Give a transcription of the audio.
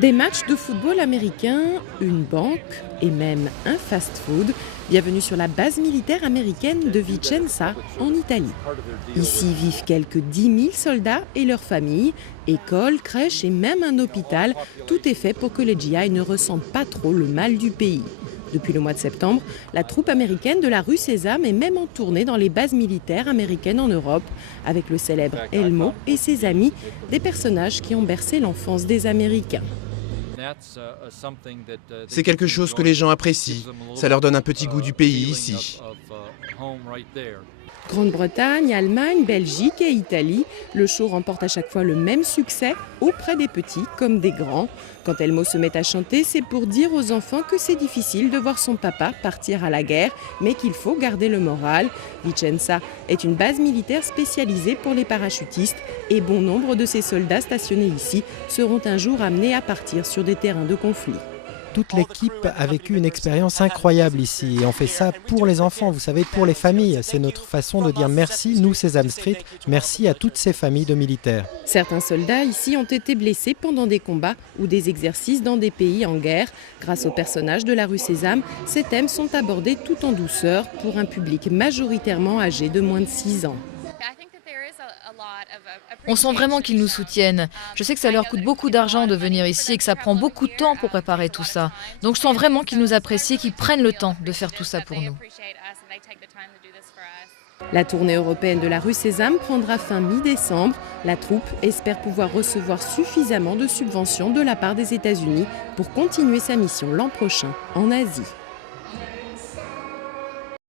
Des matchs de football américain, une banque et même un fast-food. Bienvenue sur la base militaire américaine de Vicenza, en Italie. Ici vivent quelques 10 000 soldats et leurs familles. Écoles, crèches et même un hôpital. Tout est fait pour que les GI ne ressentent pas trop le mal du pays. Depuis le mois de septembre, la troupe américaine de la rue Sésame est même en tournée dans les bases militaires américaines en Europe, avec le célèbre Elmo et ses amis, des personnages qui ont bercé l'enfance des Américains. C'est quelque chose que les gens apprécient. Ça leur donne un petit goût du pays ici. Grande-Bretagne, Allemagne, Belgique et Italie, le show remporte à chaque fois le même succès auprès des petits comme des grands. Quand Elmo se met à chanter, c'est pour dire aux enfants que c'est difficile de voir son papa partir à la guerre, mais qu'il faut garder le moral. Vicenza est une base militaire spécialisée pour les parachutistes et bon nombre de ces soldats stationnés ici seront un jour amenés à partir sur des terrains de conflit. Toute l'équipe a vécu une expérience incroyable ici et on fait ça pour les enfants, vous savez, pour les familles. C'est notre façon de dire merci, nous Sesame Street, merci à toutes ces familles de militaires. Certains soldats ici ont été blessés pendant des combats ou des exercices dans des pays en guerre. Grâce aux personnages de la rue Sésame, ces thèmes sont abordés tout en douceur pour un public majoritairement âgé de moins de 6 ans. On sent vraiment qu'ils nous soutiennent. Je sais que ça leur coûte beaucoup d'argent de venir ici et que ça prend beaucoup de temps pour préparer tout ça. Donc je sens vraiment qu'ils nous apprécient et qu'ils prennent le temps de faire tout ça pour nous. La tournée européenne de la rue Sésame prendra fin mi-décembre. La troupe espère pouvoir recevoir suffisamment de subventions de la part des États-Unis pour continuer sa mission l'an prochain en Asie.